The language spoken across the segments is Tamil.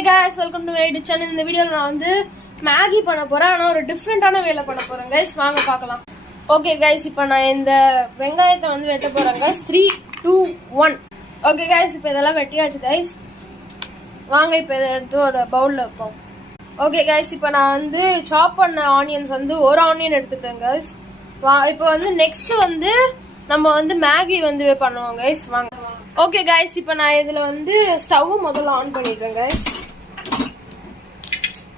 Hey guys, welcome to my YouTube channel. இந்த வீடியோல நான் வந்து மேகி பண்ண போறேன். ஆனா ஒரு டிஃபரண்டான வேல பண்ண போறேன் guys. வாங்க பார்க்கலாம். ஓகே guys, இப்போ நான் இந்த வெங்காயத்தை வந்து வெட்ட போறேன் guys. 3 2 1. ஓகே guys, இப்போ இதெல்லாம் வெட்டியாச்சு guys. வாங்க இப்போ இத எடுத்து ஒரு பவுல்ல வைப்போம். ஓகே guys, இப்போ நான் வந்து சாப் பண்ண ஆனியன்ஸ் வந்து ஒரு ஆனியன் எடுத்துக்கிறேன் guys. இப்போ வந்து நெக்ஸ்ட் வந்து நம்ம வந்து மேகி வந்து பண்ணுவோம் guys. வாங்க. ஓகே guys, இப்போ நான் இதுல வந்து ஸ்டவ் முதல்ல ஆன் பண்ணிடுறேன் guys.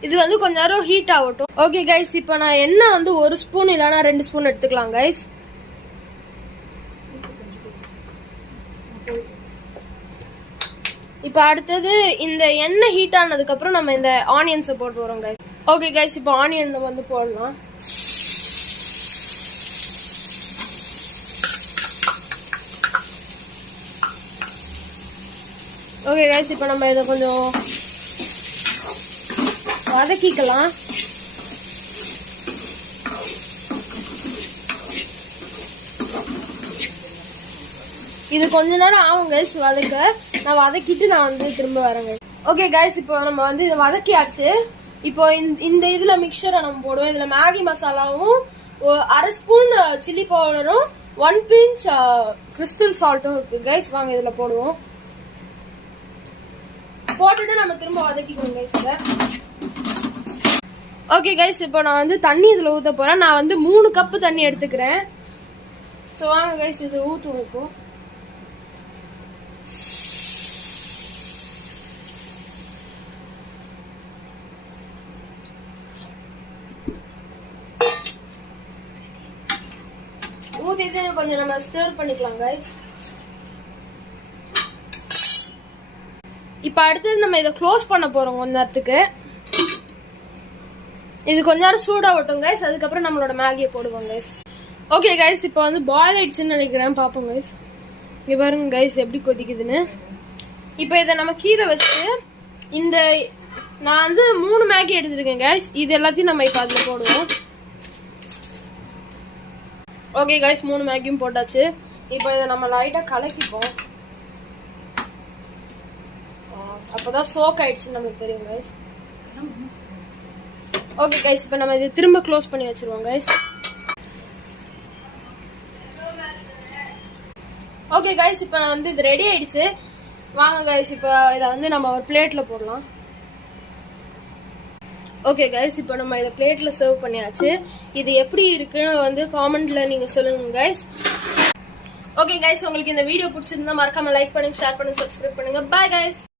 இது வந்து கொஞ்ச நேரம் ஹீட் ஆகட்டும். ஓகே guys, இப்போ நான் எண்ணெய் வந்து 1 ஸ்பூன் இல்லனா 2 ஸ்பூன் எடுத்துக்கலாம் guys. இப்போ அடுத்தது இந்த எண்ணெய் ஹீட் ஆனதுக்கு அப்புறம் நம்ம இந்த ஆனியன்ஸை போட்டு வரோம் guys. ஓகே guys, இப்போ ஆனியன் வந்து போடலாம். ஓகே guys, இப்போ நம்ம இதை கொஞ்சம் வதக்கிக்கலாம். இது கொஞ்ச நேரம் ஆகும் guys வதக்க. நான் வதக்கிட்டு நான் வந்து திரும்ப வரேங்க. ஓகே guys, இப்போ நம்ம வந்து இதை வதக்கியாச்சு. இப்போ இந்த இதுல மிக்சரை நம்ம போடுவோம். இதுல மேகி மசாலாவும் 1/2 ஸ்பூன் சில்லி பவுடரும் 1 பிஞ்ச் கிறிஸ்டல் சால்ட்டும் இருக்கு guys. வாங்க இதுல போடுவோம். போட்டுட்டு நம்ம திரும்ப வதக்கிக்கணும் guys இத. ஓகே guys, இப்போ நான் வந்து தண்ணி இதுல ஊத்த போறேன். நான் வந்து 3 கப் தண்ணி எடுத்துக்கிறேன். சோ வாங்க guys இது ஊத்துவோம் இப்போ. ஊத்திட்டு கொஞ்சம் நம்ம ஸ்டிர் பண்ணிக்கலாம் guys. இப்போ அடுத்து நம்ம இதை க்ளோஸ் பண்ண போறோம் கொஞ்ச நேரத்துக்கு. இது கொஞ்ச நேரம் சூடாகட்டும் guys. அதுக்கப்புறம் நம்மளோட மேகியை போடுவோம் guys. ஓகே guys, இப்போ வந்து பாயில் ஆயிடுச்சுன்னு நினைக்கிறேன். பார்ப்போம் guys. இங்க பாருங்க guys எப்படி கொதிக்குதுன்னு. இப்போ இதை நம்ம கீழே வச்சுட்டு இந்த நான் வந்து 3 மேகி எடுத்துருக்கேன் guys. இது எல்லாத்தையும் நம்ம இப்போ அதில் போடுவோம். ஓகே guys, 3 மேகியும் போட்டாச்சு. இப்போ இதை நம்ம லைட்டாக கலக்கிப்போம். அப்போதான் சோக் ஆயிடுச்சுன்னு நமக்கு தெரியும் guys. ஓகே guys, இப்போ நம்ம இதை திரும்ப க்ளோஸ் பண்ணி வச்சிருவோம் guys. ஓகே guys, இப்போ நான் வந்து இது ரெடி ஆயிடுச்சு. வாங்க guys, இப்போ இதை வந்து நம்ம ஒரு பிளேட்ல போடலாம். ஓகே guys, இப்போ நம்ம இதை பிளேட்ல சர்வ் பண்ணியாச்சு. இது எப்படி இருக்குன்னு வந்து காமெண்ட்ல நீங்க சொல்லுங்க guys. ஓகே guys, உங்களுக்கு இந்த வீடியோ பிடிச்சிருந்தா மறக்காம லைக் பண்ணுங்க, ஷேர் பண்ணுங்க, சப்ஸ்கிரைப் பண்ணுங்க. Bye guys.